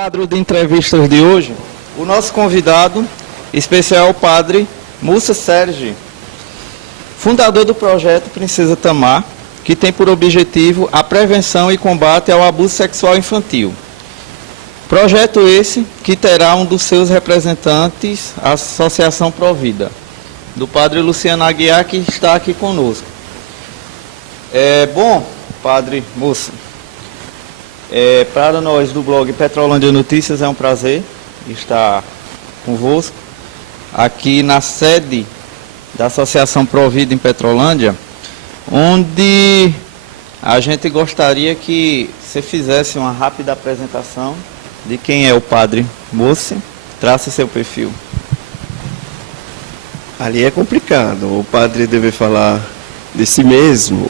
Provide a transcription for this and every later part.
quadro de entrevistas de hoje, o nosso convidado especial é o padre Mussa Sergi, fundador do projeto Princesa Tamar, que tem por objetivo a prevenção e combate ao abuso sexual infantil. Projeto esse que terá um dos seus representantes, a Associação Provida, do padre Luciano Aguiar, que está aqui conosco. Bom, padre Mussa, para nós do blog Petrolândia Notícias é um prazer estar convosco aqui na sede da Associação Provida em Petrolândia, onde a gente gostaria que você fizesse uma rápida apresentação de quem é o padre Mussa. Traça seu perfil. Ali é complicado, o padre deve falar de si mesmo.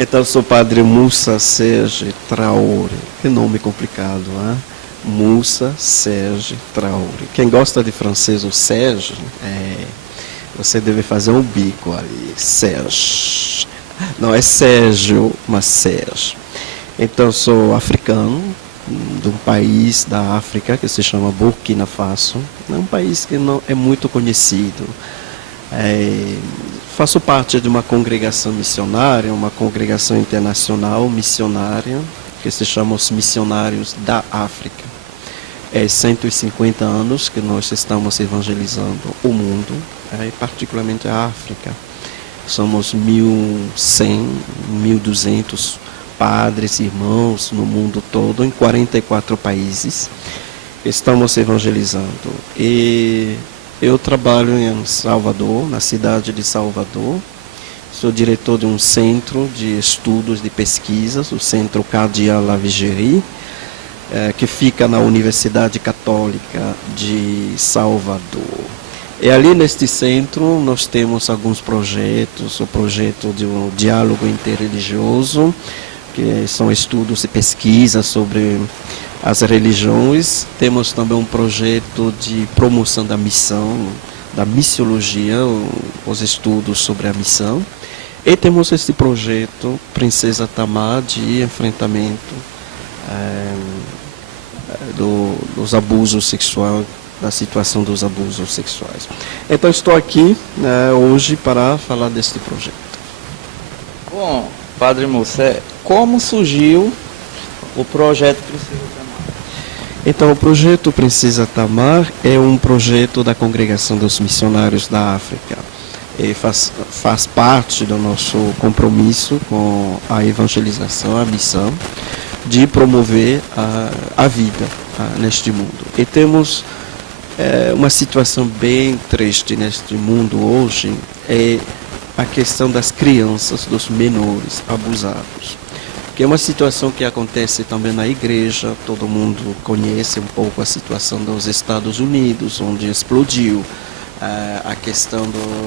Então, sou padre Mussa Sergi Traoré. Que nome complicado, né? Mussa Sergi Traoré. Quem gosta de francês, o Serge, você deve fazer um bico ali. Serge. Não é Sérgio, mas Serge. Então, sou africano, de um país da África que se chama Burkina Faso. É um país que não é muito conhecido. Faço parte de uma congregação missionária, uma congregação internacional missionária, que se chama os Missionários da África. 150 anos que nós estamos evangelizando o mundo, particularmente a África. Somos 1.100, 1.200 padres, irmãos no mundo todo, em 44 países. Estamos evangelizando. E eu trabalho em Salvador, na cidade de Salvador. Sou diretor de um centro de estudos de pesquisas, o Centro Cardia Lavigérie, que fica na Universidade Católica de Salvador. E ali neste centro nós temos alguns projetos, o projeto de um diálogo interreligioso, que são estudos e pesquisas sobre as religiões. Temos também um projeto de promoção da missão, da missiologia, os estudos sobre a missão. E temos este projeto Princesa Tamar, de enfrentamento dos abusos sexuais, da situação dos abusos sexuais. Então estou aqui hoje para falar deste projeto. Bom, padre Mussa, como surgiu o projeto Princesa Tamar? Então, o projeto Princesa Tamar é um projeto da Congregação dos Missionários da África. E faz parte do nosso compromisso com a evangelização, a missão, de promover a vida neste mundo. E temos uma situação bem triste neste mundo hoje, é a questão das crianças, dos menores abusados. Que é uma situação que acontece também na igreja. Todo mundo conhece um pouco a situação dos Estados Unidos, onde explodiu a questão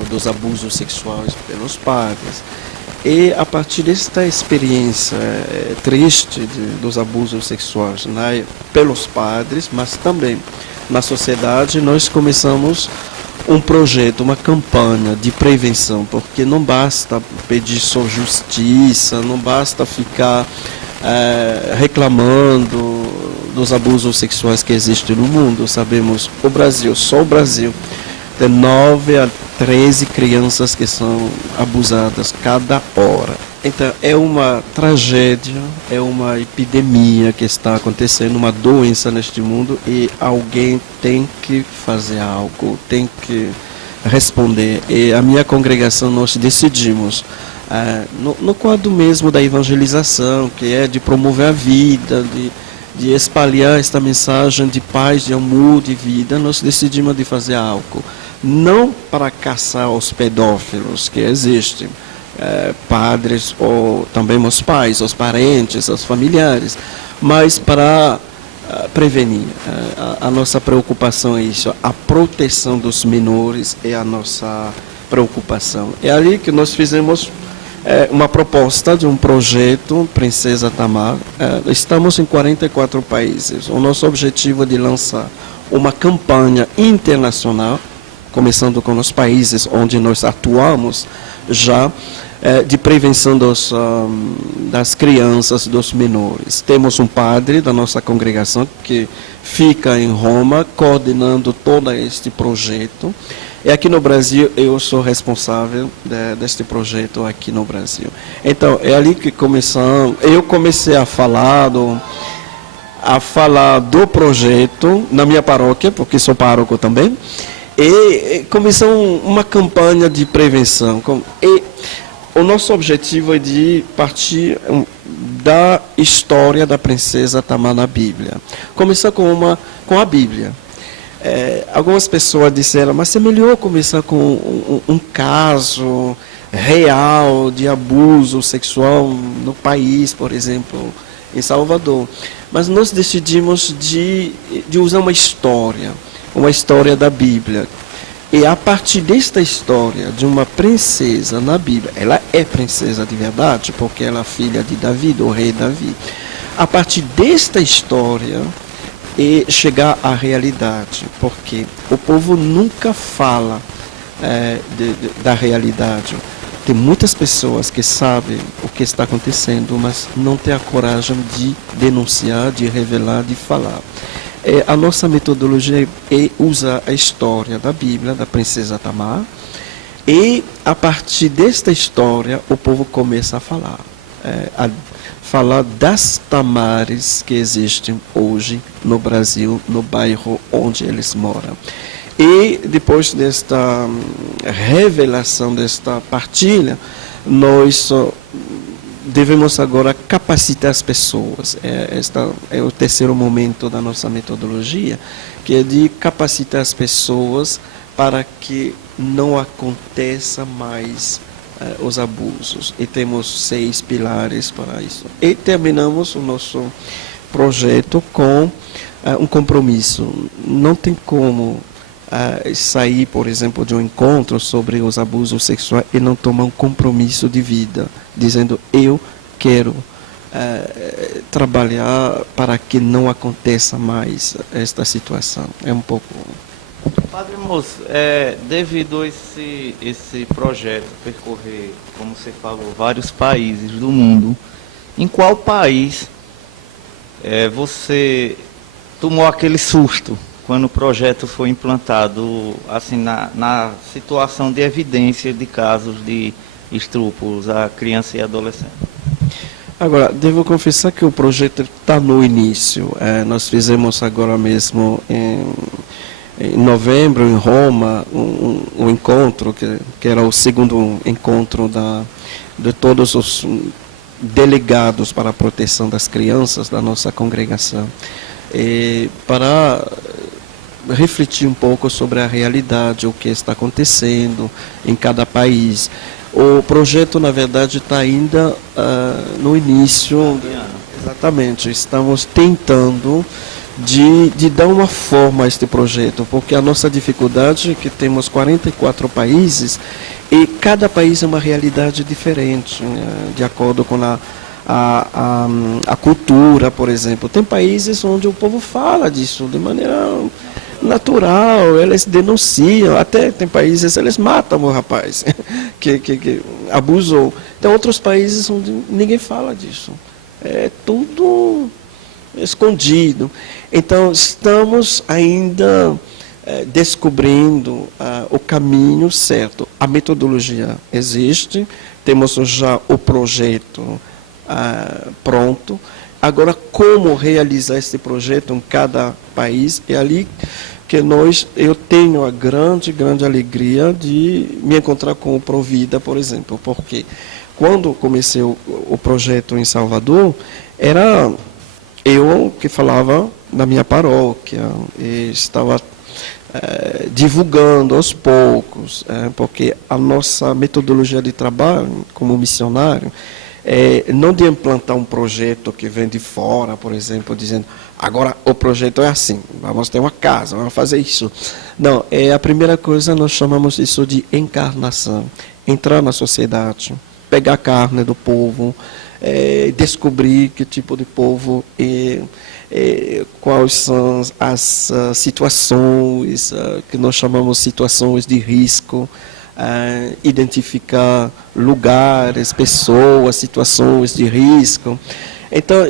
dos abusos sexuais pelos padres. E a partir desta experiência triste dos abusos sexuais pelos padres, mas também na sociedade, nós começamos um projeto, uma campanha de prevenção, porque não basta pedir só justiça, não basta ficar reclamando dos abusos sexuais que existem no mundo. Sabemos, o Brasil, só o Brasil, tem 9 a 13 crianças que são abusadas cada hora. Então, é uma tragédia, é uma epidemia que está acontecendo, uma doença neste mundo, e alguém tem que fazer algo, tem que responder. E a minha congregação, nós decidimos, no quadro mesmo da evangelização, que é de promover a vida, de espalhar esta mensagem de paz, de amor, de vida, nós decidimos de fazer algo. Não para caçar os pedófilos que existem, padres ou também os pais, os parentes, os familiares, mas para prevenir. A nossa preocupação é isso, a proteção dos menores é a nossa preocupação. É ali que nós fizemos uma proposta de um projeto Princesa Tamar. Estamos em 44 países. O nosso objetivo é de lançar uma campanha internacional começando com os países onde nós atuamos já, de prevenção das crianças, dos menores. Temos um padre da nossa congregação que fica em Roma coordenando todo este projeto. E aqui no Brasil eu sou responsável deste projeto aqui no Brasil. Então é ali que eu comecei a falar do projeto na minha paróquia, porque sou pároco também, e começou uma campanha de prevenção. E o nosso objetivo é de partir da história da princesa Tamar na Bíblia. Começar com a Bíblia. Algumas pessoas disseram, mas é melhor começar com um caso real de abuso sexual no país, por exemplo, em Salvador. Mas nós decidimos de usar uma história da Bíblia. E a partir desta história de uma princesa na Bíblia, ela é princesa de verdade, porque ela é filha de Davi, do rei Davi. A partir desta história, e chegar à realidade, porque o povo nunca fala da realidade. Tem muitas pessoas que sabem o que está acontecendo, mas não têm a coragem de denunciar, de revelar, de falar. A nossa metodologia é usar a história da Bíblia, da princesa Tamar, e a partir desta história o povo começa a falar. Falar das Tamares que existem hoje no Brasil, no bairro onde eles moram. E depois desta revelação, desta partilha, nós devemos agora capacitar as pessoas. Este é o terceiro momento da nossa metodologia, que é de capacitar as pessoas para que não aconteça mais os abusos. E temos 6 pilares para isso. E terminamos o nosso projeto com um compromisso. Não tem como sair, por exemplo, de um encontro sobre os abusos sexuais e não tomar um compromisso de vida, dizendo, eu quero trabalhar para que não aconteça mais esta situação. É um pouco... Padre Moço, devido a esse projeto percorrer, como você falou, vários países do mundo, em qual país você tomou aquele susto quando o projeto foi implantado, assim, na situação de evidência de casos de estupros a criança e adolescente? Agora, devo confessar que o projeto está no início. Nós fizemos agora mesmo em novembro, em Roma, um encontro, que era o segundo encontro de todos os delegados para a proteção das crianças da nossa congregação, para refletir um pouco sobre a realidade, o que está acontecendo em cada país. O projeto, na verdade, está ainda no início. Exatamente, estamos tentando de dar uma forma a este projeto, porque a nossa dificuldade é que temos 44 países e cada país é uma realidade diferente, de acordo com a cultura, por exemplo. Tem países onde o povo fala disso de maneira natural, eles denunciam, até tem países eles matam o rapaz que abusou. Tem outros países onde ninguém fala disso. É tudo escondido. Então, estamos ainda descobrindo o caminho certo. A metodologia existe, temos já o projeto pronto. Agora, como realizar esse projeto em cada país, é ali que eu tenho a grande alegria de me encontrar com o Provida, por exemplo, porque quando comecei o projeto em Salvador, era eu que falava na minha paróquia, e estava divulgando aos poucos, porque a nossa metodologia de trabalho como missionário não de implantar um projeto que vem de fora, por exemplo, dizendo, agora o projeto é assim, vamos ter uma casa, vamos fazer isso. Não, a primeira coisa nós chamamos isso de encarnação, entrar na sociedade, pegar a carne do povo, descobrir que tipo de povo quais são as situações que nós chamamos situações de risco, identificar lugares, pessoas, situações de risco. Então,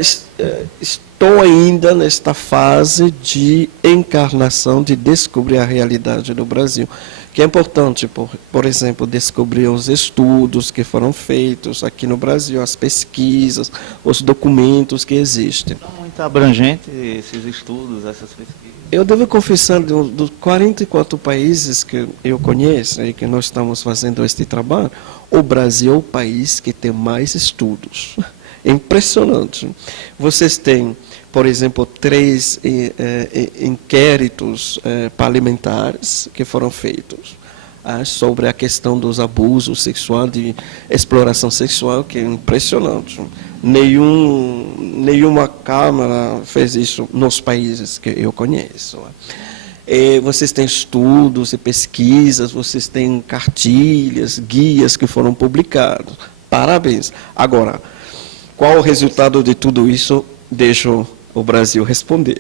estou ainda nesta fase de encarnação, de descobrir a realidade do Brasil, que é importante, por exemplo, descobrir os estudos que foram feitos aqui no Brasil, as pesquisas, os documentos que existem. São muito abrangentes esses estudos, essas pesquisas. Eu devo confessar, dos 44 países que eu conheço e que nós estamos fazendo este trabalho, o Brasil é o país que tem mais estudos. É impressionante. Vocês têm, por exemplo, 3 inquéritos parlamentares que foram feitos sobre a questão dos abusos sexuais, de exploração sexual, que é impressionante. Nenhuma Câmara fez isso nos países que eu conheço. Vocês têm estudos e pesquisas, vocês têm cartilhas, guias que foram publicados. Parabéns. Agora, qual o resultado de tudo isso? Deixo o Brasil responder.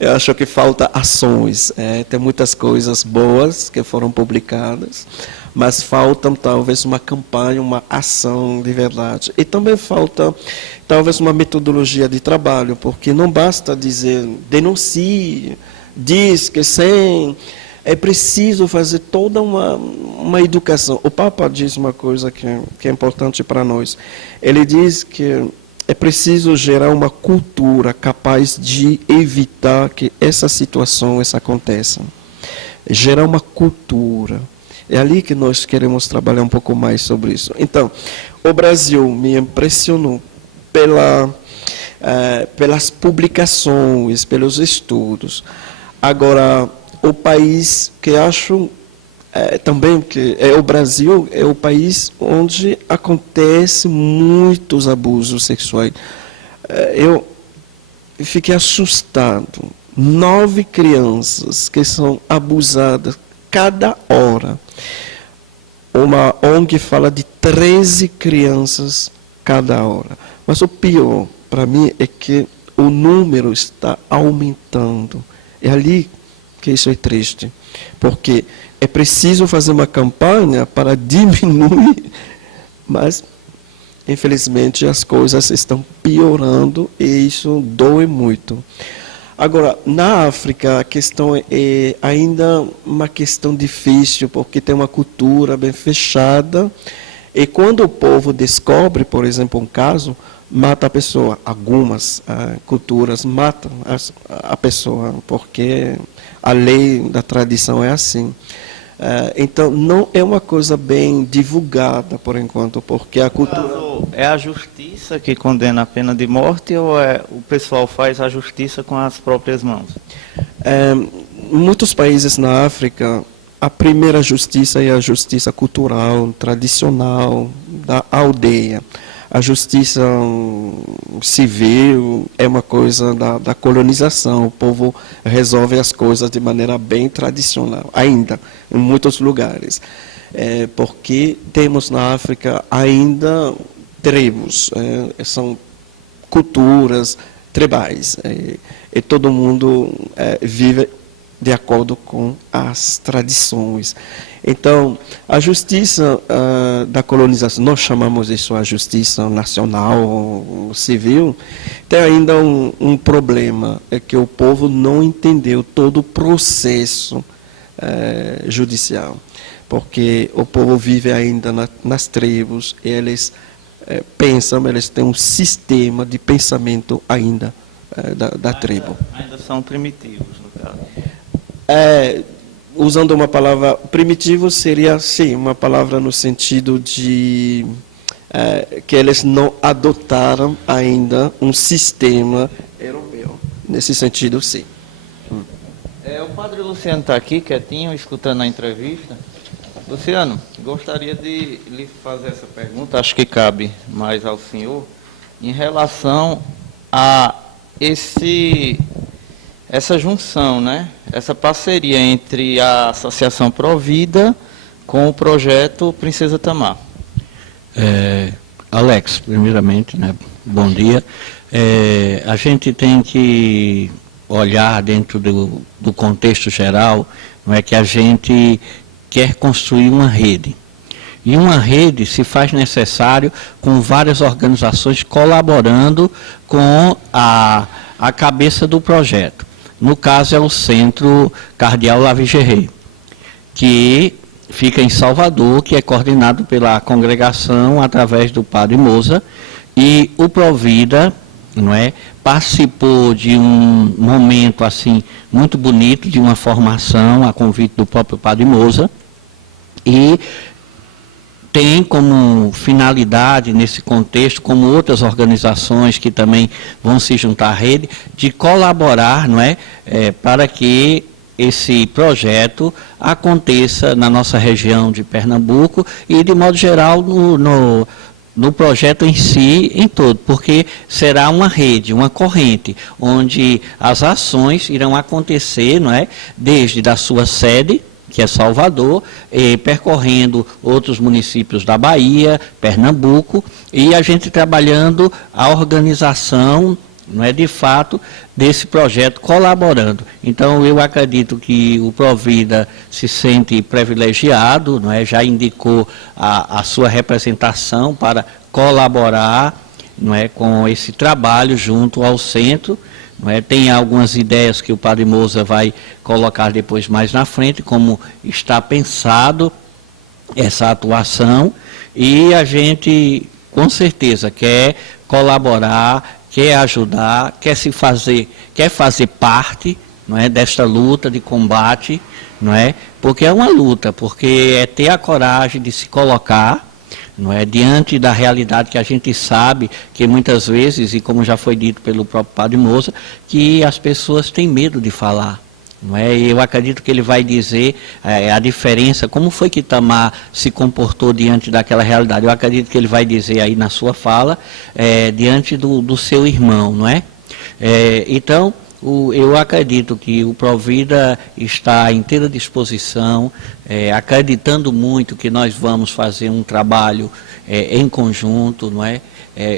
Eu acho que falta ações. Tem muitas coisas boas que foram publicadas, mas falta talvez uma campanha, uma ação de verdade. E também falta talvez uma metodologia de trabalho, porque não basta dizer, denuncie, diz que sim. É preciso fazer toda uma educação. O Papa diz uma coisa que é importante para nós. Ele diz que é preciso gerar uma cultura capaz de evitar que essas situações aconteçam. Gerar uma cultura. É ali que nós queremos trabalhar um pouco mais sobre isso. Então, o Brasil me impressionou pelas publicações, pelos estudos. Agora, o país que acho também que o Brasil é o país onde acontece muitos abusos sexuais. Eu fiquei assustado. 9 crianças que são abusadas cada hora. Uma ONG fala de 13 crianças cada hora. Mas o pior para mim é que o número está aumentando. É ali que isso é triste, porque é preciso fazer uma campanha para diminuir, mas infelizmente as coisas estão piorando e isso dói muito. Agora, na África, a questão é ainda uma questão difícil, porque tem uma cultura bem fechada, e quando o povo descobre, por exemplo, um caso, mata a pessoa. Algumas culturas matam a pessoa, porque a lei da tradição é assim. Então, não é uma coisa bem divulgada, por enquanto, porque a cultura... É a justiça que condena a pena de morte ou o pessoal faz a justiça com as próprias mãos? Em muitos países na África, a primeira justiça é a justiça cultural, tradicional, da aldeia. A justiça civil é uma coisa da colonização. O povo resolve as coisas de maneira bem tradicional, ainda, em muitos lugares. Porque temos na África ainda tribos, são culturas tribais. E todo mundo vive de acordo com as tradições. Então, a justiça da colonização, nós chamamos isso a justiça nacional, civil, tem ainda um problema, é que o povo não entendeu todo o processo judicial, porque o povo vive ainda nas tribos, eles pensam, eles têm um sistema de pensamento ainda da tribo. Ainda são primitivos, no caso. Usando uma palavra, primitivo seria, sim, uma palavra no sentido de que eles não adotaram ainda um sistema europeu. Nesse sentido, sim. O padre Luciano está aqui, quietinho, escutando a entrevista. Luciano, gostaria de lhe fazer essa pergunta, acho que cabe mais ao senhor, em relação a essa junção, né? Essa parceria entre a Associação Provida com o projeto Princesa Tamar. Alex, primeiramente, né, bom dia. A gente tem que olhar dentro do contexto geral, não é que a gente quer construir uma rede. E uma rede se faz necessário com várias organizações colaborando com a cabeça do projeto. No caso é o Centro Cardeal Lavigeret, que fica em Salvador, que é coordenado pela congregação através do Padre Moza, e o Provida, não é, participou de um momento assim muito bonito, de uma formação a convite do próprio Padre Moza, e tem como finalidade nesse contexto, como outras organizações que também vão se juntar à rede, de colaborar, não é, para que esse projeto aconteça na nossa região de Pernambuco e, de modo geral, no projeto em si, em todo, porque será uma rede, uma corrente, onde as ações irão acontecer, não é, desde da sua sede, que é Salvador, percorrendo outros municípios da Bahia, Pernambuco, e a gente trabalhando a organização, não é, de fato, desse projeto, colaborando. Então, eu acredito que o Provida se sente privilegiado, não é, já indicou a sua representação para colaborar, não é, com esse trabalho junto ao centro. Não é? Tem algumas ideias que o Padre Moza vai colocar depois mais na frente, como está pensado essa atuação, e a gente, com certeza, quer colaborar, quer ajudar, quer fazer parte, não é, desta luta de combate, não é? Porque é uma luta, porque é ter a coragem de se colocar, não é, diante da realidade que a gente sabe que muitas vezes, e como já foi dito pelo próprio Padre Moza, que as pessoas têm medo de falar. Não é? Eu acredito que ele vai dizer a diferença, como foi que Itamar se comportou diante daquela realidade. Eu acredito que ele vai dizer aí na sua fala, diante do seu irmão, não é? Então, eu acredito que o Provida está à inteira disposição, acreditando muito que nós vamos fazer um trabalho em conjunto, não é?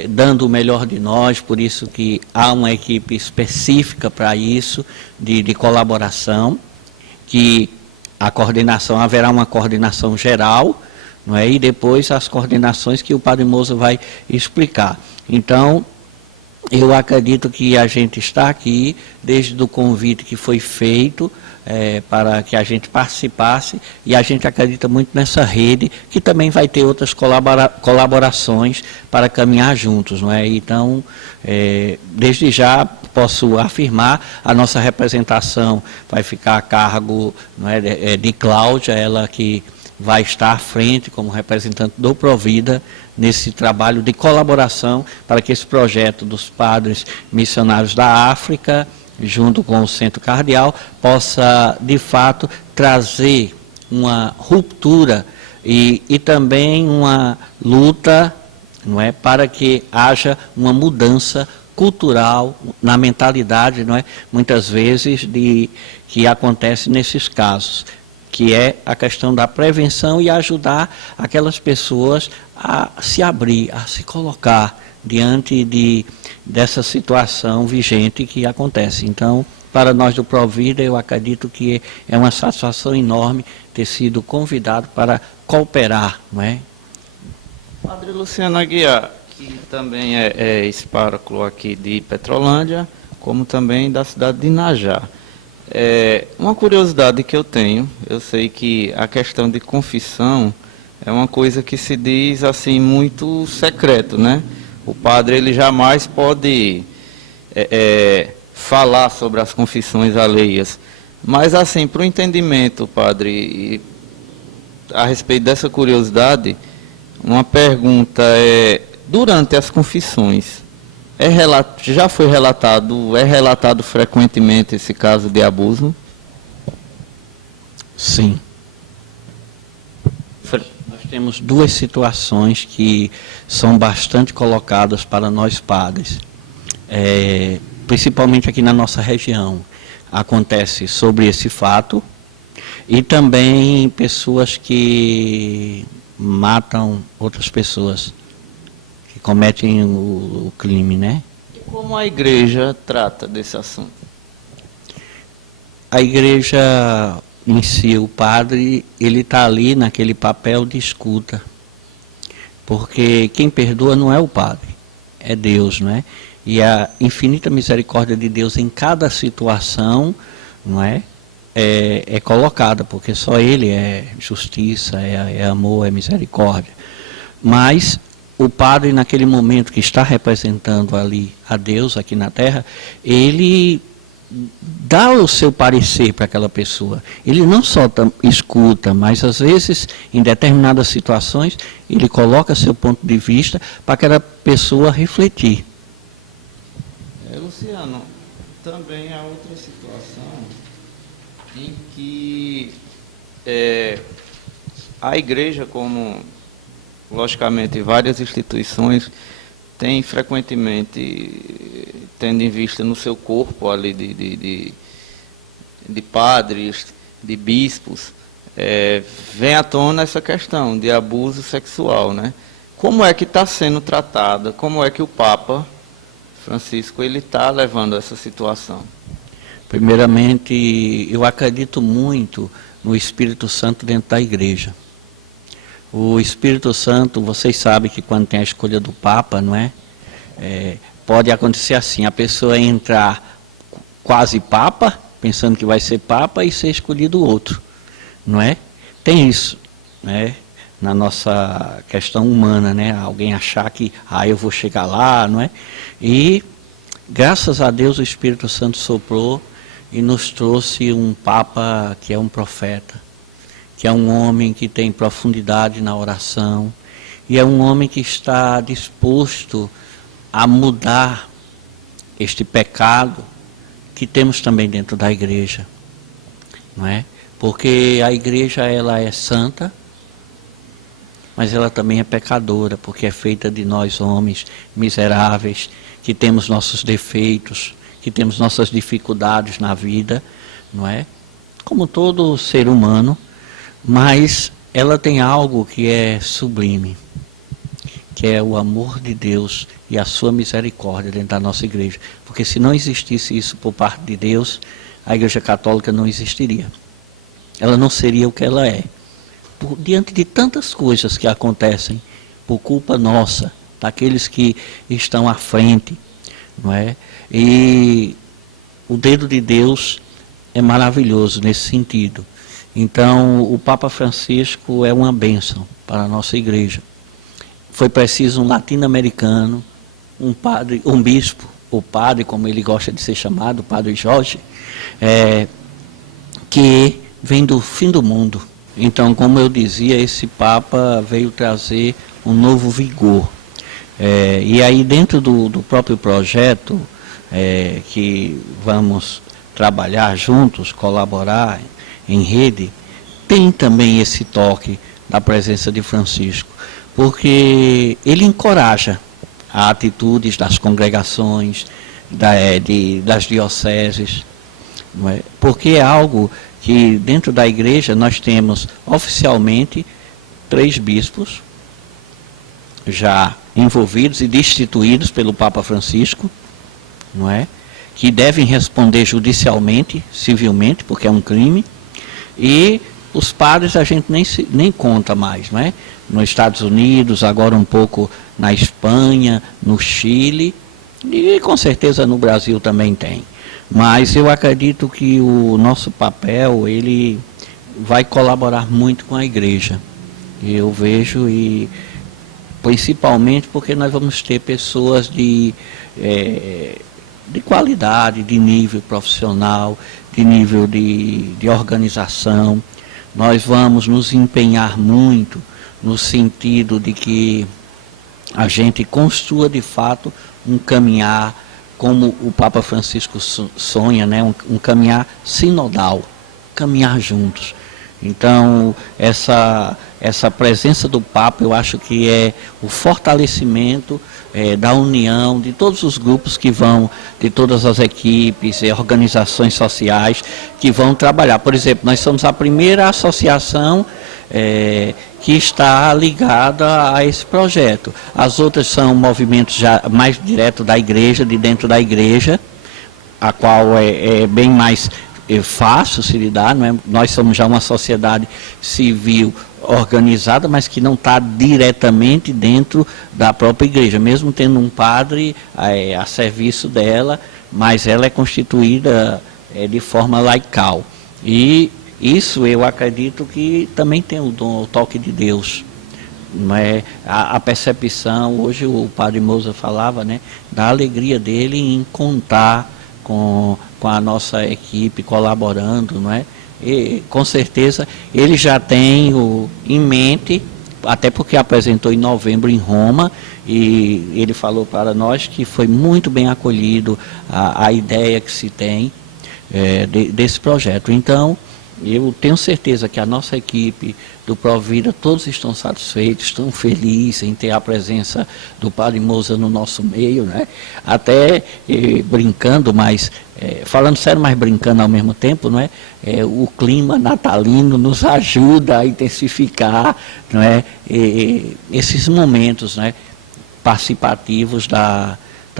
Dando o melhor de nós, por isso que há uma equipe específica para isso, de colaboração, que a coordenação, haverá uma coordenação geral, não é? E depois as coordenações que o Padre Moza vai explicar. Então, eu acredito que a gente está aqui, desde o convite que foi feito, para que a gente participasse, e a gente acredita muito nessa rede, que também vai ter outras colaborações para caminhar juntos, não é? Então, desde já posso afirmar, a nossa representação vai ficar a cargo, não é, de Cláudia, ela que vai estar à frente como representante do Provida nesse trabalho de colaboração para que esse projeto dos padres missionários da África, junto com o Centro Cardeal, possa, de fato, trazer uma ruptura e também uma luta, não é, para que haja uma mudança cultural na mentalidade, não é, muitas vezes, que acontece nesses casos, que é a questão da prevenção e ajudar aquelas pessoas a se abrir, a se colocar diante dessa situação vigente que acontece. Então, para nós do Provida, eu acredito que é uma satisfação enorme ter sido convidado para cooperar, não é? Padre Luciano Aguiar, que também é espároco aqui de Petrolândia, como também da cidade de Inajá. Uma curiosidade que eu tenho, eu sei que a questão de confissão é uma coisa que se diz assim muito secreto, né? O padre ele jamais pode falar sobre as confissões alheias. Mas assim, para o entendimento, padre, a respeito dessa curiosidade, uma pergunta durante as confissões, já foi relatado frequentemente esse caso de abuso? Sim. Nós temos duas situações que são bastante colocadas para nós padres, principalmente aqui na nossa região. Acontece sobre esse fato, e também pessoas que matam outras pessoas, que cometem o crime, né? E como a igreja trata desse assunto? A igreja em si, o padre, ele está ali naquele papel de escuta, porque quem perdoa não é o padre, é Deus, não é? E a infinita misericórdia de Deus em cada situação, não é? É colocada, porque só Ele é justiça, é amor, é misericórdia. Mas o padre, naquele momento que está representando ali a Deus aqui na terra, ele dá o seu parecer para aquela pessoa. Ele não só escuta, mas às vezes, em determinadas situações, ele coloca seu ponto de vista para aquela pessoa refletir. Luciano, também há outra situação em que a igreja, como logicamente várias instituições, tem frequentemente, tendo em vista no seu corpo ali de padres, de bispos, vem à tona essa questão de abuso sexual, né? Como é que está sendo tratada, como é que o Papa Francisco ele está levando essa situação? Primeiramente, eu acredito muito no Espírito Santo dentro da igreja. O Espírito Santo, vocês sabem que quando tem a escolha do Papa, não é? Pode acontecer assim, a pessoa entrar quase Papa, pensando que vai ser Papa, e ser escolhido outro, não é? Tem isso, né? Na nossa questão humana, né? Alguém achar que, eu vou chegar lá, não é? E, graças a Deus, o Espírito Santo soprou e nos trouxe um Papa que é um profeta, que é um homem que tem profundidade na oração, e é um homem que está disposto a mudar este pecado que temos também dentro da igreja, não é? Porque a igreja, ela é santa, mas ela também é pecadora, porque é feita de nós homens miseráveis, que temos nossos defeitos, que temos nossas dificuldades na vida, não é? Como todo ser humano, mas ela tem algo que é sublime, que é o amor de Deus e a sua misericórdia dentro da nossa igreja. Porque se não existisse isso por parte de Deus, a Igreja Católica não existiria. Ela não seria o que ela é. Diante de tantas coisas que acontecem por culpa nossa, daqueles que estão à frente, não é? E o dedo de Deus é maravilhoso nesse sentido. Então, o Papa Francisco é uma bênção para a nossa igreja. Foi preciso um latino-americano, um padre, um bispo, o padre, como ele gosta de ser chamado, o Padre Jorge, que vem do fim do mundo. Então, como eu dizia, esse Papa veio trazer um novo vigor. E aí, dentro do próprio projeto, que vamos trabalhar juntos, colaborar em rede, tem também esse toque da presença de Francisco, porque ele encoraja a atitudes das congregações, das dioceses, não é? Porque é algo que dentro da igreja nós temos oficialmente 3 bispos já envolvidos e destituídos pelo Papa Francisco, não é? Que devem responder judicialmente, civilmente, porque é um crime, e os padres a gente nem conta mais, não é? Nos Estados Unidos, agora um pouco na Espanha, no Chile, e com certeza no Brasil também tem. Mas eu acredito que o nosso papel, ele vai colaborar muito com a igreja. Eu vejo, e principalmente porque nós vamos ter pessoas de qualidade, de nível profissional, de nível de organização. Nós vamos nos empenhar muito no sentido de que a gente construa de fato um caminhar, como o Papa Francisco sonha, né? Um caminhar sinodal, caminhar juntos. Então, essa presença do Papa, eu acho que é o fortalecimento da união de todos os grupos que vão, de todas as equipes e organizações sociais que vão trabalhar. Por exemplo, nós somos a primeira associação que está ligada a esse projeto. As outras são movimentos já mais direto da igreja, de dentro da igreja, a qual é bem mais fácil se lidar, não é? Nós somos já uma sociedade civil organizada, mas que não está diretamente dentro da própria igreja, mesmo tendo um padre a serviço dela, mas ela é constituída de forma laical. E isso eu acredito que também tem o dom, o toque de Deus. Não é? A percepção, hoje o padre Moza falava, né, da alegria dele em contar com a nossa equipe colaborando, não é? E, com certeza ele já tem em mente, até porque apresentou em novembro em Roma, e ele falou para nós que foi muito bem acolhido a ideia que se tem desse projeto. Então, eu tenho certeza que a nossa equipe do Provida, todos estão satisfeitos, estão felizes em ter a presença do Padre Moza no nosso meio, né? Até brincando, mas falando sério, mas brincando ao mesmo tempo, não é? O clima natalino nos ajuda a intensificar, não é? Esses momentos, né, participativos da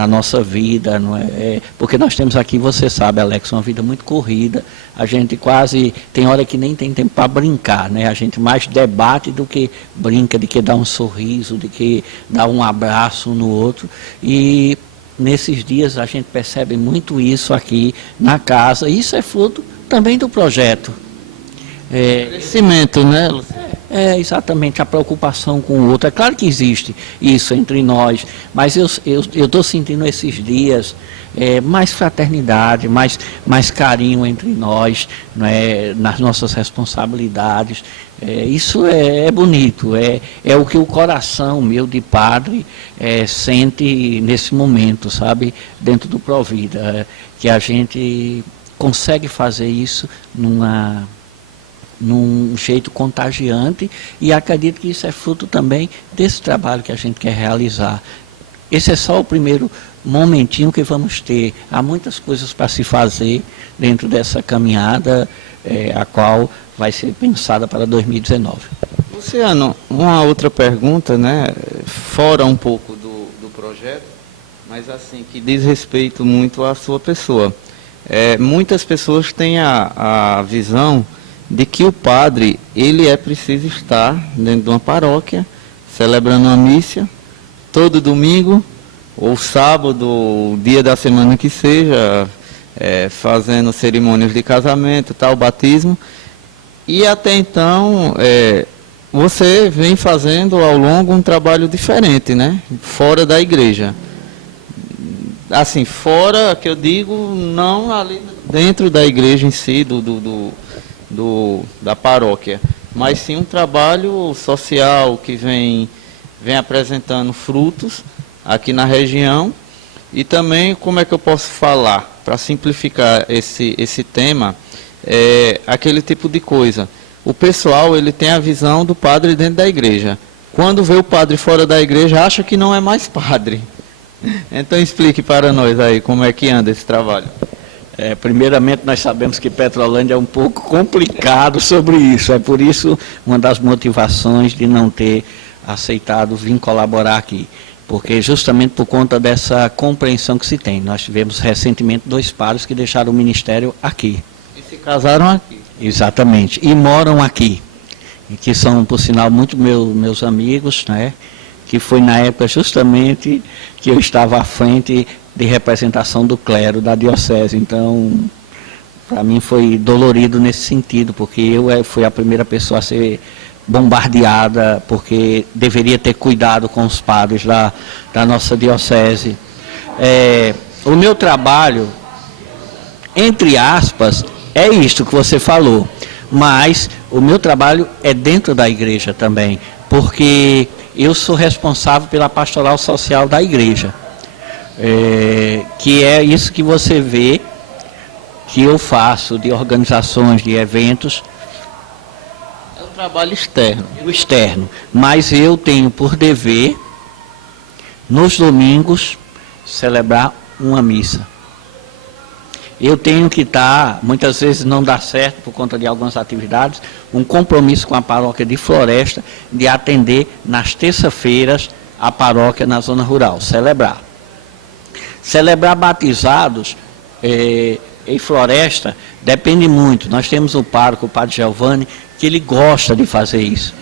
nossa vida, não é? Porque nós temos aqui, você sabe, Alex, uma vida muito corrida, a gente quase, tem hora que nem tem tempo para brincar, né? A gente mais debate do que brinca, de que dá um sorriso, de que dá um abraço um no outro, e nesses dias a gente percebe muito isso aqui na casa, e isso é fruto também do projeto. Crescimento, né, Luciano? Exatamente, a preocupação com o outro. É claro que existe isso entre nós, mas eu estou sentindo esses dias mais fraternidade, mais carinho entre nós, não é, nas nossas responsabilidades. Isso é bonito, é o que o coração meu de padre sente nesse momento, sabe, dentro do Provida, que a gente consegue fazer isso num jeito contagiante, e acredito que isso é fruto também desse trabalho que a gente quer realizar. Esse é só o primeiro momentinho que vamos ter. Há muitas coisas para se fazer dentro dessa caminhada, a qual vai ser pensada para 2019. Luciano, uma outra pergunta, né, fora um pouco do projeto, mas assim, que diz respeito muito à sua pessoa. Muitas pessoas têm a visão de que o padre, ele preciso estar dentro de uma paróquia, celebrando uma missa, todo domingo, ou sábado, ou dia da semana que seja, fazendo cerimônias de casamento, tal, batismo, e até então, você vem fazendo ao longo um trabalho diferente, né, fora da igreja. Assim, fora, que eu digo, não ali dentro da igreja em si, da paróquia, mas sim um trabalho social que vem apresentando frutos aqui na região. E também, como é que eu posso falar, para simplificar esse tema, aquele tipo de coisa. O pessoal, ele tem a visão do padre dentro da igreja. Quando vê o padre fora da igreja, acha que não é mais padre. Então explique para nós aí como é que anda esse trabalho. Primeiramente, nós sabemos que Petrolândia é um pouco complicado sobre isso. É por isso uma das motivações de não ter aceitado vir colaborar aqui. Porque justamente por conta dessa compreensão que se tem. Nós tivemos recentemente 2 padres que deixaram o ministério aqui. E se casaram aqui. Exatamente. E moram aqui. E que são, por sinal, muito meus amigos, né? Que foi na época justamente que eu estava à frente de representação do clero da diocese. Então, para mim foi dolorido nesse sentido, porque eu fui a primeira pessoa a ser bombardeada, porque deveria ter cuidado com os padres da nossa diocese. O meu trabalho, entre aspas, é isto que você falou, mas o meu trabalho é dentro da igreja também, porque eu sou responsável pela pastoral social da igreja. Que é isso que você vê que eu faço, de organizações, de eventos. É um trabalho externo. O externo. Mas eu tenho por dever, nos domingos, celebrar uma missa. eu tenho que estar, muitas vezes não dá certo por conta de algumas atividades, um compromisso com a paróquia de Floresta de atender nas terças-feiras a paróquia na zona rural, celebrar. Celebrar batizados em Floresta depende muito. Nós temos um pároco, o Padre Giovanni, que ele gosta de fazer isso,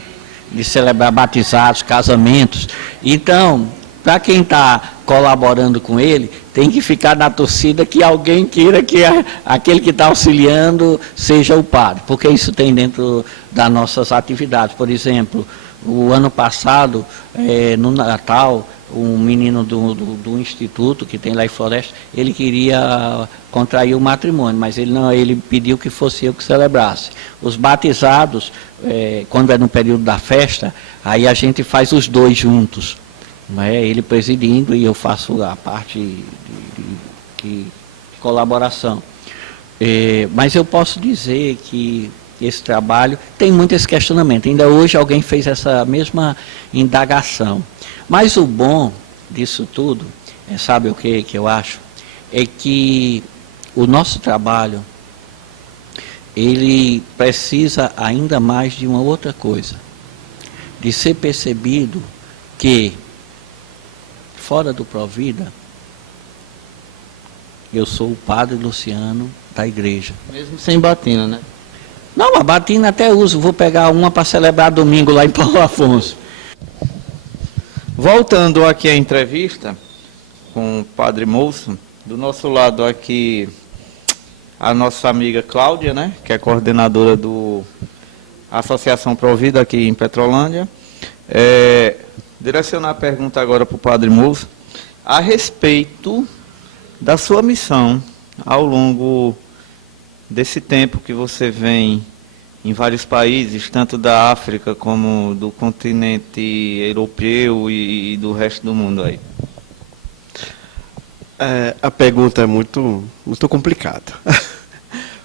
de celebrar batizados, casamentos. Então, para quem está colaborando com ele, tem que ficar na torcida que alguém queira que aquele que está auxiliando seja o padre, porque isso tem dentro das nossas atividades. Por exemplo, o ano passado, no Natal, um menino do instituto que tem lá em Floresta, ele queria contrair o matrimônio, mas ele pediu que fosse eu que celebrasse. Os batizados, quando é no período da festa, aí a gente faz os dois juntos. Ele presidindo e eu faço a parte de colaboração. Mas eu posso dizer que esse trabalho tem muito esse questionamento. Ainda hoje alguém fez essa mesma indagação. Mas o bom disso tudo, sabe o que eu acho? É que o nosso trabalho, ele precisa ainda mais de uma outra coisa. De ser percebido que fora do Provida, eu sou o Padre Luciano da igreja. Mesmo sem batina, né? Não, a batina até uso, vou pegar uma para celebrar domingo lá em Paulo Afonso. Voltando aqui à entrevista com o Padre Moço, do nosso lado aqui a nossa amiga Cláudia, né, que é coordenadora do Associação Provida aqui em Petrolândia. Direcionar a pergunta agora para o Padre Moço a respeito da sua missão ao longo desse tempo que você vem em vários países, tanto da África como do continente europeu e do resto do mundo aí. A pergunta é muito complicada,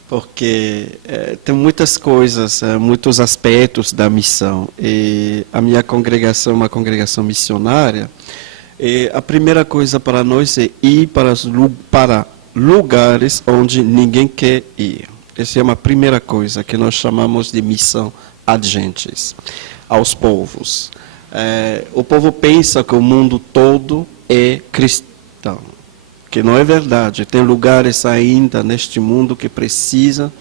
porque tem muitas coisas, muitos aspectos da missão. E a minha congregação é uma congregação missionária. E a primeira coisa para nós é ir para lugares onde ninguém quer ir. Essa é uma primeira coisa que nós chamamos de missão ad gentes, aos povos. O povo pensa que o mundo todo é cristão, que não é verdade. Tem lugares ainda neste mundo que precisam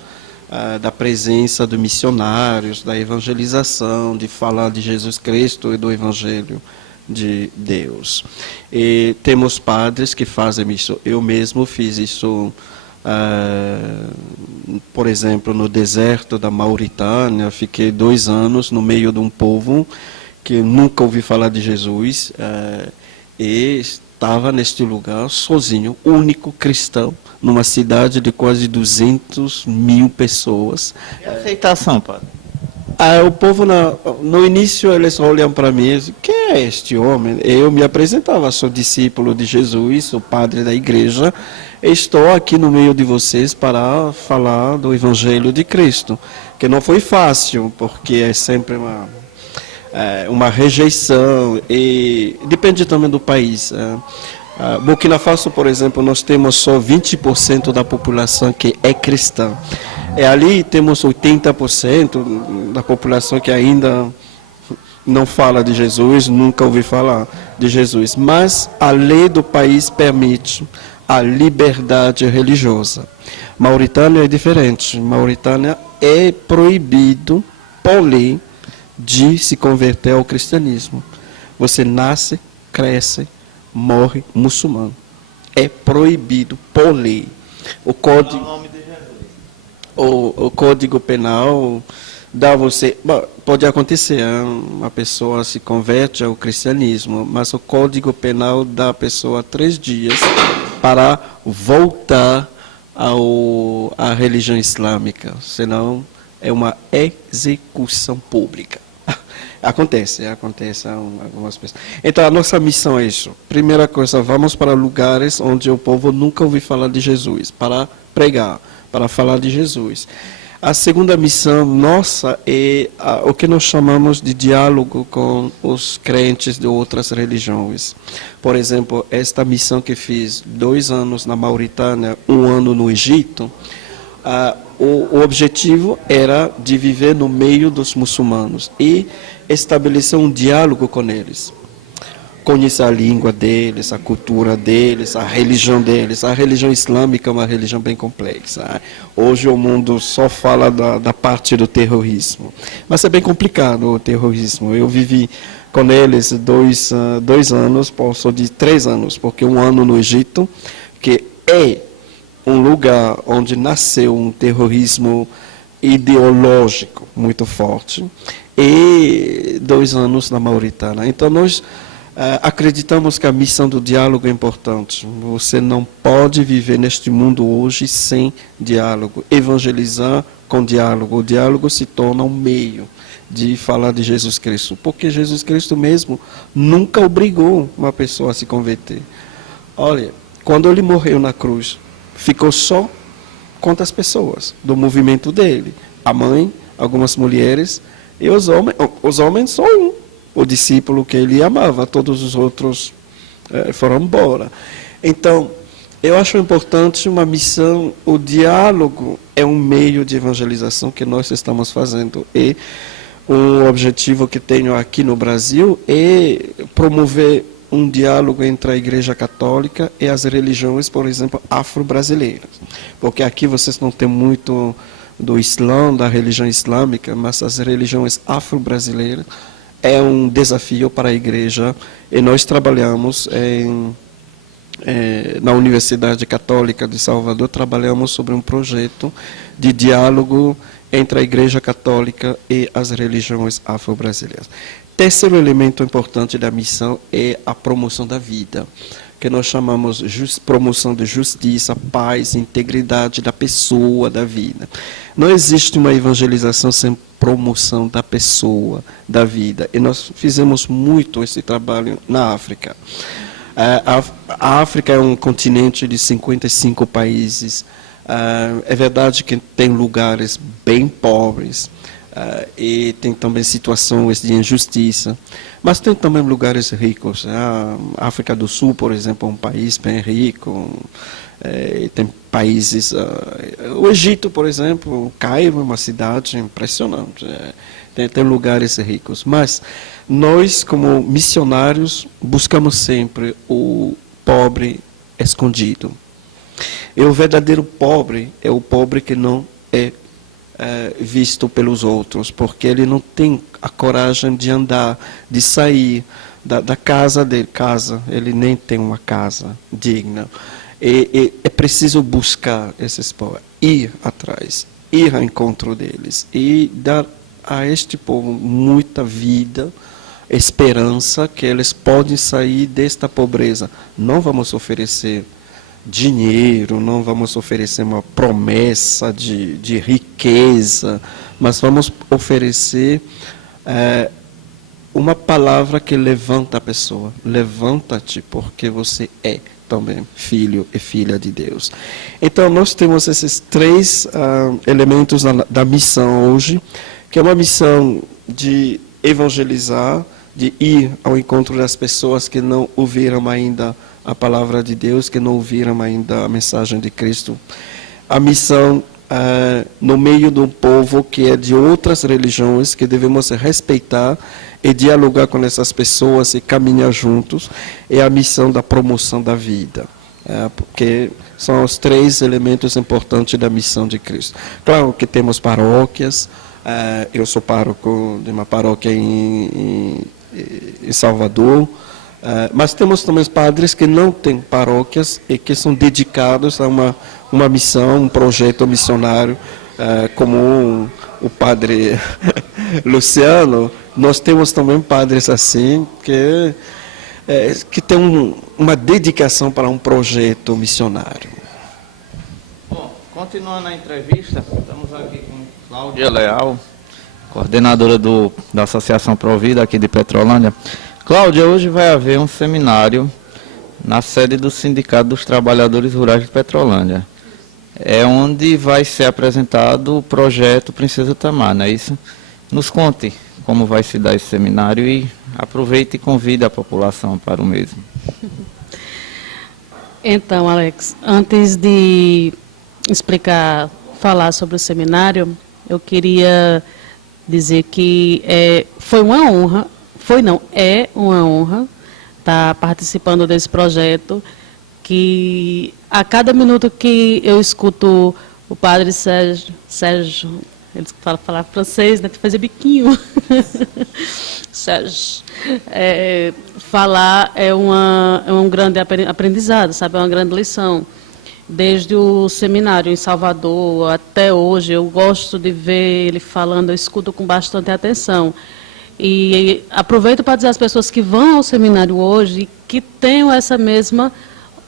da presença de missionários, da evangelização, de falar de Jesus Cristo e do Evangelho de Deus. E temos padres que fazem isso. Eu mesmo fiz isso, por exemplo, no deserto da Mauritânia. Fiquei 2 anos no meio de um povo que nunca ouvi falar de Jesus, e estava neste lugar sozinho, único cristão, numa cidade de quase 200.000 pessoas. E a aceitação, padre? O povo, no início, eles olham para mim e dizem: quem é este homem? Eu me apresentava, sou discípulo de Jesus, sou padre da igreja, estou aqui no meio de vocês para falar do Evangelho de Cristo, que não foi fácil, porque é sempre uma rejeição, e depende também do país. Burkina Faso, por exemplo, nós temos só 20% da população que é cristã. E ali temos 80% da população que ainda não fala de Jesus, nunca ouviu falar de Jesus. Mas a lei do país permite a liberdade religiosa. Mauritânia é diferente. Mauritânia é proibido, por lei, de se converter ao cristianismo. Você nasce, cresce, morre muçulmano. É proibido por lei. O Código Penal dá você... Pode acontecer, uma pessoa se converte ao cristianismo, mas o Código Penal dá a pessoa 3 dias para voltar à religião islâmica, senão é uma execução pública. Acontece algumas pessoas. Então, a nossa missão é isso. Primeira coisa, vamos para lugares onde o povo nunca ouviu falar de Jesus, para pregar, para falar de Jesus. A segunda missão nossa é o que nós chamamos de diálogo com os crentes de outras religiões. Por exemplo, esta missão que fiz 2 anos na Mauritânia, 1 ano no Egito, o objetivo era de viver no meio dos muçulmanos e estabelecer um diálogo com eles. Conhecer a língua deles, a cultura deles, a religião deles. A religião islâmica é uma religião bem complexa. Hoje o mundo só fala da parte do terrorismo. Mas é bem complicado o terrorismo. Eu vivi com eles 2 anos, posso dizer 3 anos, porque 1 ano no Egito, que é um lugar onde nasceu um terrorismo ideológico muito forte, e 2 anos na Mauritânia. Então nós acreditamos que a missão do diálogo é importante. Você não pode viver neste mundo hoje sem diálogo. Evangelizar com diálogo. O diálogo se torna um meio de falar de Jesus Cristo, porque Jesus Cristo mesmo nunca obrigou uma pessoa a se converter. Olha, quando ele morreu na cruz, ficou só quantas pessoas do movimento dele? A mãe, algumas mulheres e os homens só um. O discípulo que ele amava, todos os outros foram embora. Então, eu acho importante uma missão, o diálogo é um meio de evangelização que nós estamos fazendo. E um objetivo que tenho aqui no Brasil é promover um diálogo entre a Igreja Católica e as religiões, por exemplo, afro-brasileiras. Porque aqui vocês não têm muito do Islã, da religião islâmica, mas as religiões afro-brasileiras é um desafio para a igreja, e nós trabalhamos na Universidade Católica de Salvador, trabalhamos sobre um projeto de diálogo entre a Igreja Católica e as religiões afro-brasileiras. Terceiro elemento importante da missão é a promoção da vida, que nós chamamos promoção de justiça, paz, integridade da pessoa, da vida. Não existe uma evangelização sem promoção da pessoa, da vida. E nós fizemos muito esse trabalho na África. A África é um continente de 55 países. É verdade que tem lugares bem pobres, e tem também situações de injustiça, mas tem também lugares ricos. A África do Sul, por exemplo, é um país bem rico. Tem países, o Egito, por exemplo, o Cairo é uma cidade impressionante, tem lugares ricos, mas nós, como missionários, buscamos sempre o pobre escondido. E o verdadeiro pobre é o pobre que não é visto pelos outros, porque ele não tem a coragem de andar, de sair da casa dele, ele nem tem uma casa digna. E é preciso buscar esses povos, ir atrás, ir ao encontro deles e dar a este povo muita vida, esperança, que eles podem sair desta pobreza. Não vamos oferecer dinheiro, não vamos oferecer uma promessa de riqueza, mas vamos oferecer uma palavra que levanta a pessoa. Levanta-te, porque você é também filho e filha de Deus. Então, nós temos esses 3 elementos da missão hoje, que é uma missão de evangelizar, de ir ao encontro das pessoas que não ouviram ainda a palavra de Deus, que não ouviram ainda a mensagem de Cristo. A missão no meio de um povo que é de outras religiões, que devemos respeitar e dialogar com essas pessoas e caminhar juntos, é a missão da promoção da vida, porque são os 3 elementos importantes da missão de Cristo. Claro que temos paróquias, eu sou pároco de uma paróquia em Salvador, mas temos também padres que não têm paróquias e que são dedicados a uma missão, um projeto missionário, como o padre Luciano. Nós temos também padres assim, que têm uma dedicação para um projeto missionário. Bom, continuando a entrevista, estamos aqui com Cláudia Leal, coordenadora da Associação Provida aqui de Petrolândia. Cláudia, hoje vai haver um seminário na sede do Sindicato dos Trabalhadores Rurais de Petrolândia. é onde vai ser apresentado o projeto Princesa Tamar, não é isso? Nos conte como vai se dar esse seminário e aproveite e convide a população para o mesmo. Então, Alex, antes de falar sobre o seminário, eu queria dizer que foi uma honra, é uma honra estar participando desse projeto, que a cada minuto que eu escuto o padre Sérgio, ele fala francês, né, tem que fazer biquinho, Sérgio, falar é um grande aprendizado, sabe, é uma grande lição. Desde o seminário em Salvador até hoje, eu gosto de ver ele falando, eu escuto com bastante atenção. E aproveito para dizer às pessoas que vão ao seminário hoje que tenham essa mesma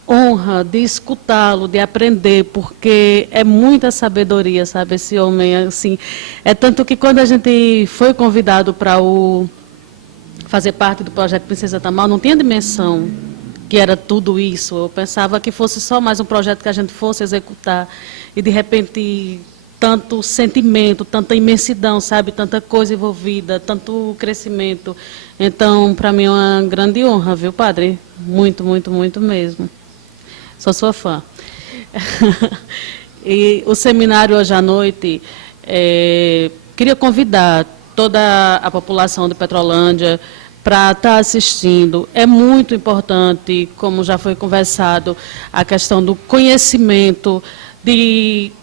honra de escutá-lo, de aprender, porque é muita sabedoria, sabe, esse homem, assim. É tanto que quando a gente foi convidado para fazer parte do projeto Princesa Tamar, não tinha dimensão que era tudo isso. Eu pensava que fosse só mais um projeto que a gente fosse executar. E, de repente, tanto sentimento, tanta imensidão, sabe? Tanta coisa envolvida, tanto crescimento. Então, para mim é uma grande honra, viu, padre? Muito, muito, muito mesmo. Sou sua fã. E o seminário hoje à noite, queria convidar toda a população de Petrolândia para estar assistindo. É muito importante, como já foi conversado, a questão do conhecimento,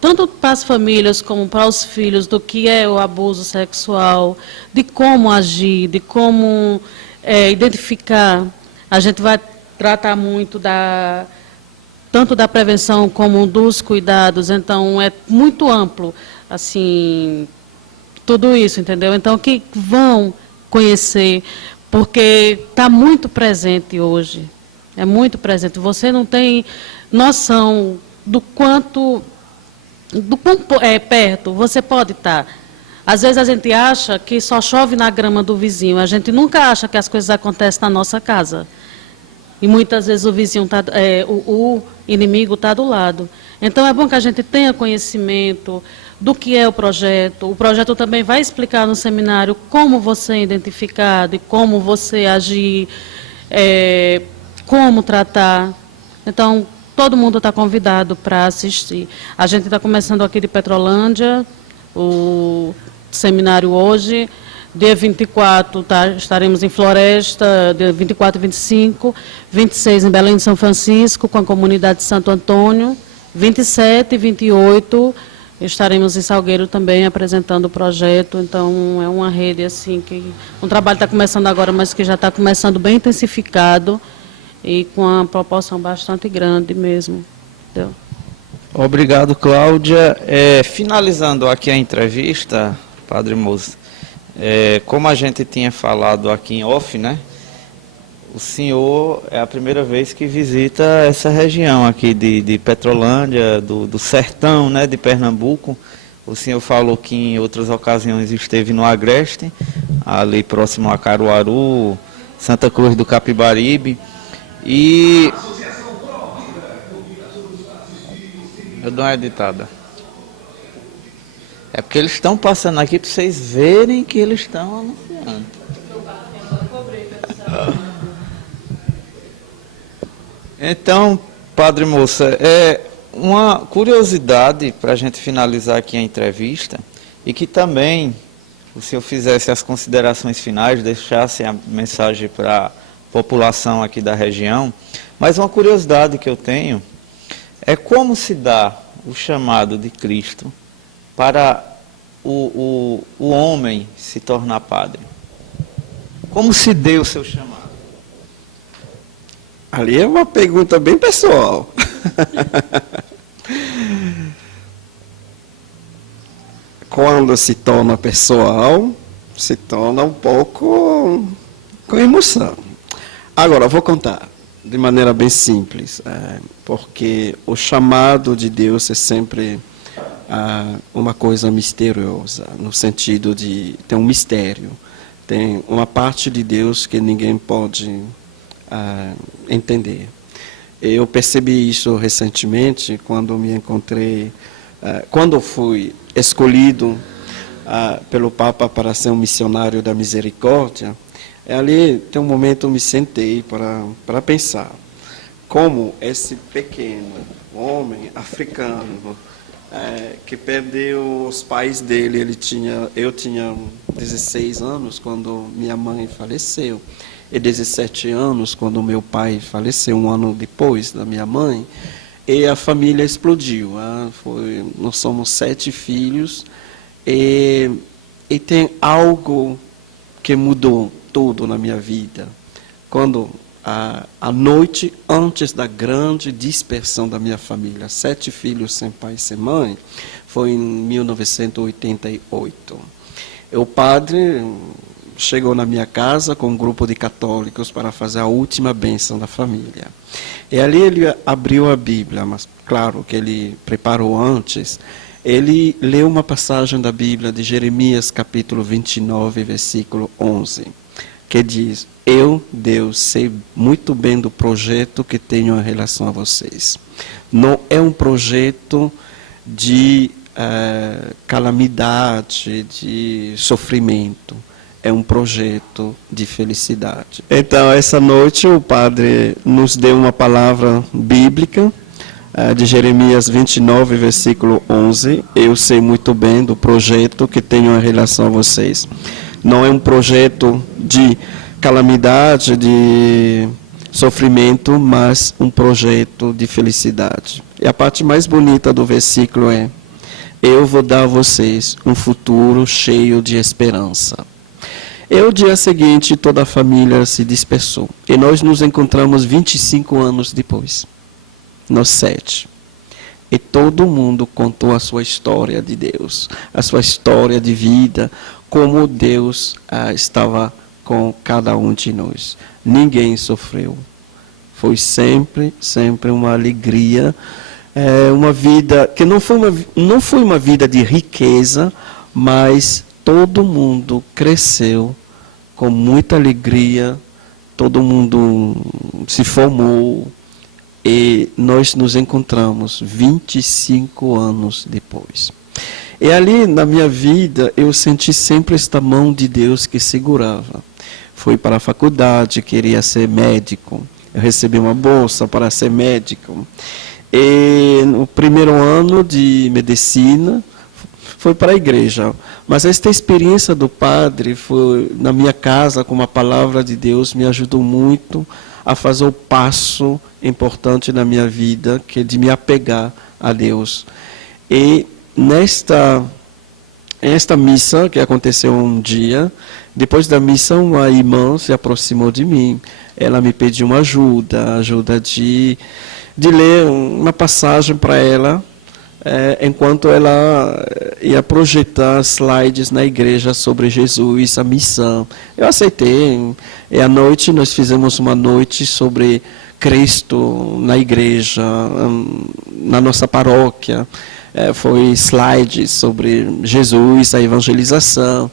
tanto para as famílias como para os filhos, do que é o abuso sexual, de como agir, de como identificar. A gente vai tratar muito tanto da prevenção como dos cuidados, então é muito amplo, assim, tudo isso, entendeu? Então, que vão conhecer, porque está muito presente hoje, é muito presente. Você não tem noção do quão perto você pode estar. Às vezes a gente acha que só chove na grama do vizinho, a gente nunca acha que as coisas acontecem na nossa casa. E muitas vezes o vizinho o inimigo está do lado. Então é bom que a gente tenha conhecimento do que é o projeto. O projeto também vai explicar no seminário como você identificar, de como você agir, como tratar. Então, todo mundo está convidado para assistir. A gente está começando aqui de Petrolândia, o seminário hoje. Dia 24 estaremos em Floresta, dia 24 e 25, 26 em Belém de São Francisco, com a comunidade de Santo Antônio, 27 e 28 estaremos em Salgueiro também apresentando o projeto. Então é uma rede assim que um trabalho está começando agora, mas que já está começando bem intensificado e com uma proporção bastante grande mesmo. Entendeu? Obrigado, Cláudia. Finalizando aqui a entrevista, Padre Moça, como a gente tinha falado aqui em off, né? O senhor é a primeira vez que visita essa região aqui de Petrolândia, do sertão, né, de Pernambuco. O senhor falou que em outras ocasiões esteve no Agreste, ali próximo a Caruaru, Santa Cruz do Capibaribe. E eu dou uma editada. É porque eles estão passando aqui para vocês verem que eles estão anunciando. Então, Padre Moça, uma curiosidade para a gente finalizar aqui a entrevista, e que também o senhor fizesse as considerações finais, deixasse a mensagem para a população aqui da região, mas uma curiosidade que eu tenho é como se dá o chamado de Cristo para o homem se tornar padre. Como se deu o seu chamado? Ali é uma pergunta bem pessoal. Quando se torna pessoal, se torna um pouco com emoção. Agora, eu vou contar de maneira bem simples, porque o chamado de Deus é sempre uma coisa misteriosa, no sentido de tem um mistério, tem uma parte de Deus que ninguém pode entender. Eu percebi isso recentemente quando me encontrei, quando fui escolhido pelo Papa para ser um missionário da misericórdia. Ali tem um momento eu me sentei para pensar como esse pequeno homem africano que perdeu os pais dele, eu tinha 16 anos quando minha mãe faleceu e 17 anos quando meu pai faleceu, um ano depois da minha mãe, e a família explodiu. Nós somos 7 filhos e tem algo que mudou tudo na minha vida. Quando a noite antes da grande dispersão da minha família, 7 filhos sem pai e sem mãe, foi em 1988. O padre chegou na minha casa com um grupo de católicos para fazer a última bênção da família. E ali ele abriu a Bíblia, mas claro que ele preparou antes. Ele leu uma passagem da Bíblia de Jeremias, capítulo 29, versículo 11, que diz: eu, Deus, sei muito bem do projeto que tenho em relação a vocês. Não é um projeto de calamidade, de sofrimento. É um projeto de felicidade. Então, essa noite, o padre nos deu uma palavra bíblica, de Jeremias 29, versículo 11. Eu sei muito bem do projeto que tenho em relação a vocês. Não é um projeto de calamidade, de sofrimento, mas um projeto de felicidade. E a parte mais bonita do versículo é: eu vou dar a vocês um futuro cheio de esperança. E o dia seguinte, toda a família se dispersou. E nós nos encontramos 25 anos depois, nós 7. E todo mundo contou a sua história de Deus, a sua história de vida, como Deus estava com cada um de nós. Ninguém sofreu. Foi sempre uma alegria, uma vida que não foi uma vida de riqueza, mas todo mundo cresceu com muita alegria, todo mundo se formou e nós nos encontramos 25 anos depois. E ali na minha vida eu senti sempre esta mão de Deus que segurava. Fui para a faculdade, queria ser médico, eu recebi uma bolsa para ser médico. E no primeiro ano de medicina, foi para a igreja. Mas esta experiência do padre foi na minha casa, com uma palavra de Deus, me ajudou muito a fazer o passo importante na minha vida, que é de me apegar a Deus. E nesta missa, que aconteceu um dia, depois da missa, uma irmã se aproximou de mim. Ela me pediu uma ajuda de ler uma passagem para ela, enquanto ela ia projetar slides na igreja sobre Jesus, a missão. Eu aceitei, e à noite nós fizemos uma noite sobre Cristo na igreja, na nossa paróquia. Foi slides sobre Jesus, a evangelização.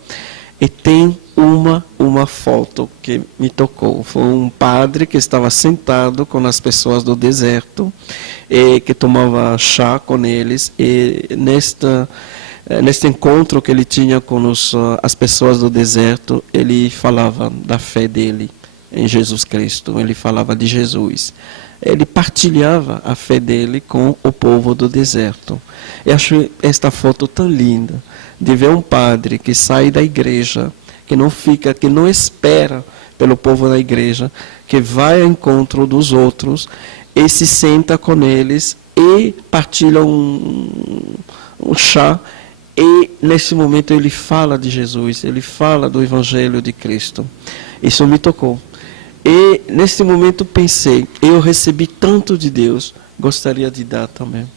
E tem uma foto que me tocou. Foi um padre que estava sentado com as pessoas do deserto, e que tomava chá com eles, e neste encontro que ele tinha com as pessoas do deserto, ele falava da fé dele em Jesus Cristo, ele falava de Jesus. Ele partilhava a fé dele com o povo do deserto. Eu acho esta foto tão linda, de ver um padre que sai da igreja, que não espera pelo povo da igreja, que vai ao encontro dos outros e se senta com eles e partilha um chá. E nesse momento ele fala de Jesus, ele fala do Evangelho de Cristo. Isso me tocou. E nesse momento pensei, eu recebi tanto de Deus, gostaria de dar também.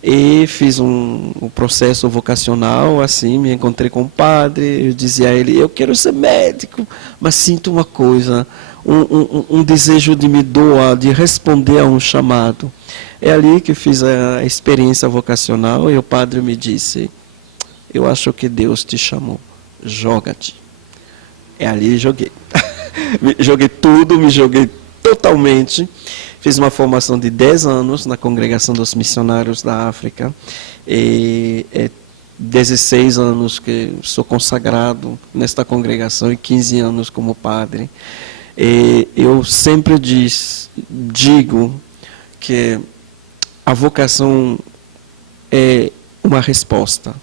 E fiz um processo vocacional, assim, me encontrei com o padre, eu dizia a ele: eu quero ser médico, mas sinto uma coisa, um desejo de me doar, de responder a um chamado. É ali que fiz a experiência vocacional, e o padre me disse: eu acho que Deus te chamou, joga-te. É ali joguei. Joguei tudo, me joguei totalmente. Fiz uma formação de 10 anos na Congregação dos Missionários da África. E 16 anos que sou consagrado nesta congregação e 15 anos como padre. E eu sempre digo que a vocação é uma resposta.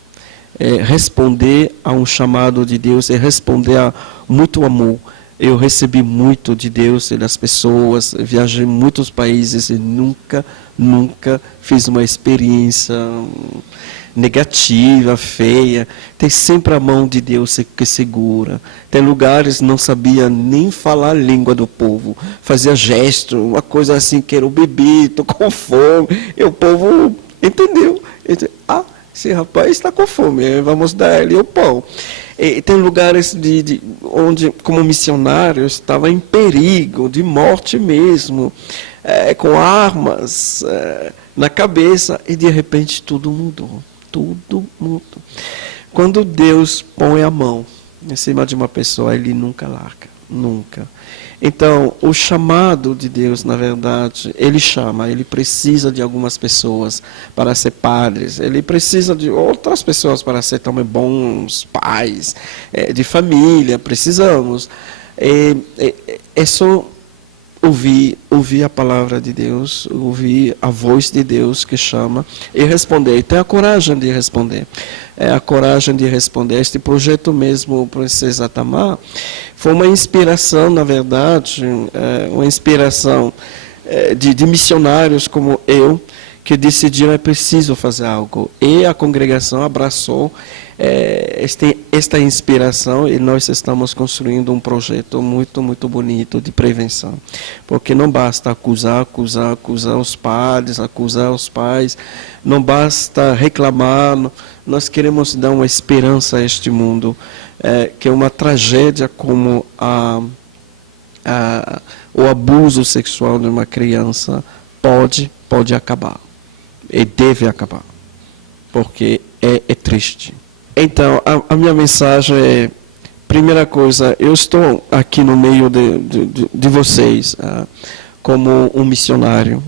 É responder a um chamado de Deus, é responder a muito amor. Eu recebi muito de Deus e das pessoas, viajei em muitos países e nunca fiz uma experiência negativa, feia. Tem sempre a mão de Deus que segura. Tem lugares não sabia nem falar a língua do povo, fazia gesto, uma coisa assim, quero beber, estou com fome. E o povo entendeu. Esse rapaz está com fome, vamos dar ele o pão. E tem lugares onde, como missionário, estava em perigo, de morte mesmo, com armas na cabeça, e de repente tudo mudou. Tudo mudou. Quando Deus põe a mão em cima de uma pessoa, Ele nunca larga, nunca. Então, o chamado de Deus, na verdade, Ele chama, Ele precisa de algumas pessoas para ser padres, Ele precisa de outras pessoas para ser também bons pais, de família, precisamos. É só ouvir a palavra de Deus, ouvir a voz de Deus que chama e responder. E ter a coragem de responder. A coragem de responder. Este projeto mesmo, Princesa Tamar, foi uma inspiração, na verdade, uma inspiração de missionários como eu, que decidiram é preciso fazer algo. E a congregação abraçou esta inspiração e nós estamos construindo um projeto muito, muito bonito de prevenção. Porque não basta acusar os padres, acusar os pais, não basta reclamar, nós queremos dar uma esperança a este mundo, que é uma tragédia como o abuso sexual de uma criança pode acabar. E deve acabar, porque é triste. Então, a minha mensagem é, primeira coisa, eu estou aqui no meio de vocês, como um missionário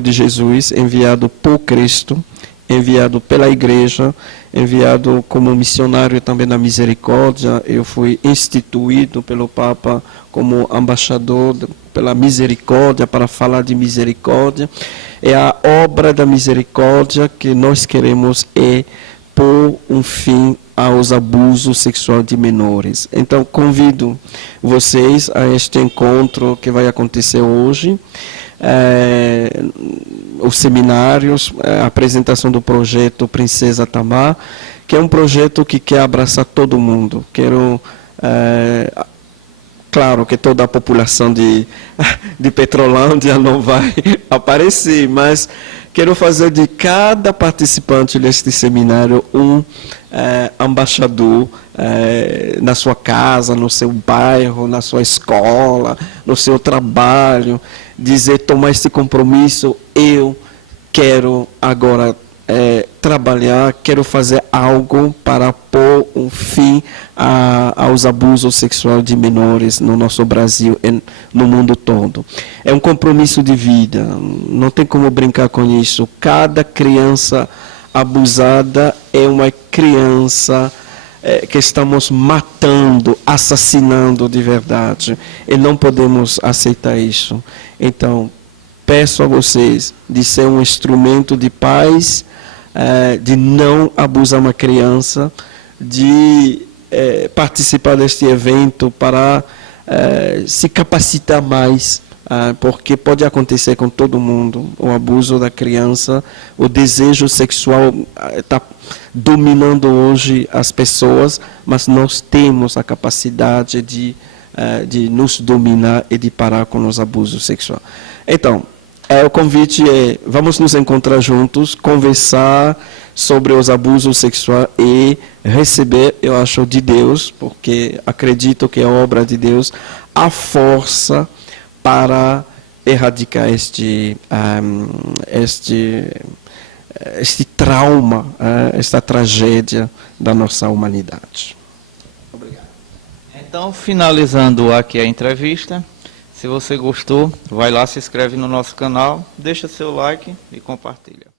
de Jesus, enviado por Cristo, enviado pela igreja, enviado como missionário também da misericórdia. Eu fui instituído pelo Papa como embaixador pela misericórdia, para falar de misericórdia. É a obra da misericórdia que nós queremos pôr um fim aos abusos sexuais de menores. Então, convido vocês a este encontro que vai acontecer hoje, os seminários, a apresentação do projeto Princesa Tamar, que é um projeto que quer abraçar todo mundo. Claro que toda a população de Petrolândia não vai aparecer, mas quero fazer de cada participante deste seminário um embaixador na sua casa, no seu bairro, na sua escola, no seu trabalho, dizer, tomar esse compromisso, eu quero agora trabalhar, quero fazer algo para pôr um fim aos abusos sexuais de menores no nosso Brasil e no mundo todo. É um compromisso de vida, não tem como brincar com isso. Cada criança abusada é uma criança que estamos matando, assassinando de verdade, e não podemos aceitar isso. Então, peço a vocês de ser um instrumento de paz, de não abusar uma criança, de participar deste evento para se capacitar mais, porque pode acontecer com todo mundo, o abuso da criança, o desejo sexual está dominando hoje as pessoas, mas nós temos a capacidade de nos dominar e de parar com os abusos sexuais. Então, o convite é, vamos nos encontrar juntos, conversar sobre os abusos sexuais e receber, eu acho, de Deus, porque acredito que é obra de Deus, a força para erradicar este trauma, esta tragédia da nossa humanidade. Obrigado. Então, finalizando aqui a entrevista, Se você gostou, vai lá, se inscreve no nosso canal, deixa seu like e compartilha.